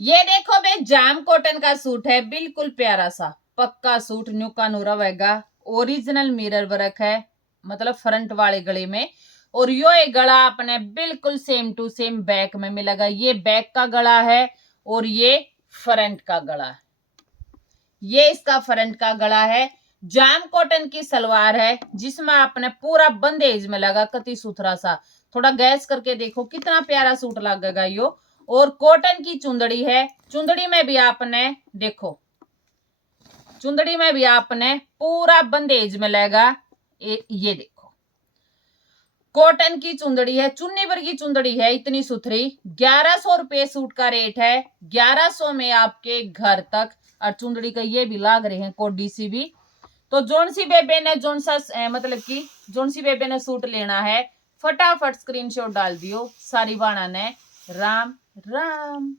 ये देखो बे जाम कॉटन का सूट है, बिल्कुल प्यारा सा पक्का सूट, न्यू का नूरा रहेगा। ओरिजिनल मिरर वर्क है, मतलब फ्रंट वाले गले में। और यो एक गला अपने बिल्कुल सेम टू सेम बैक में मिलेगा। ये बैक का गला है और ये फ्रंट का गला है। ये इसका फ्रंट का गला है। जाम कॉटन की सलवार है जिसमें आपने पूरा बंदेज में लगा कति सुथरा सा। थोड़ा गैस करके देखो कितना प्यारा सूट लगेगा यो। और कॉटन की चुंदड़ी है, चुंदड़ी में भी आपने देखो, चुंदड़ी में भी आपने पूरा बंदेज में लेगा। ये देखो कॉटन की चुंदड़ी है, चुन्नी भर की चुंदड़ी है, इतनी सुथरी। 1100 रुपये सूट का रेट है। 1100 में आपके घर तक। और चुंदड़ी का ये भी लाग रहे हैं कोडी सी भी। तो जोन सी बेबे ने जोन सा मतलब कि जोन सी बेबे ने सूट लेना है, फटाफट स्क्रीनशॉट डाल दियो। सारी बाणा ने राम राम।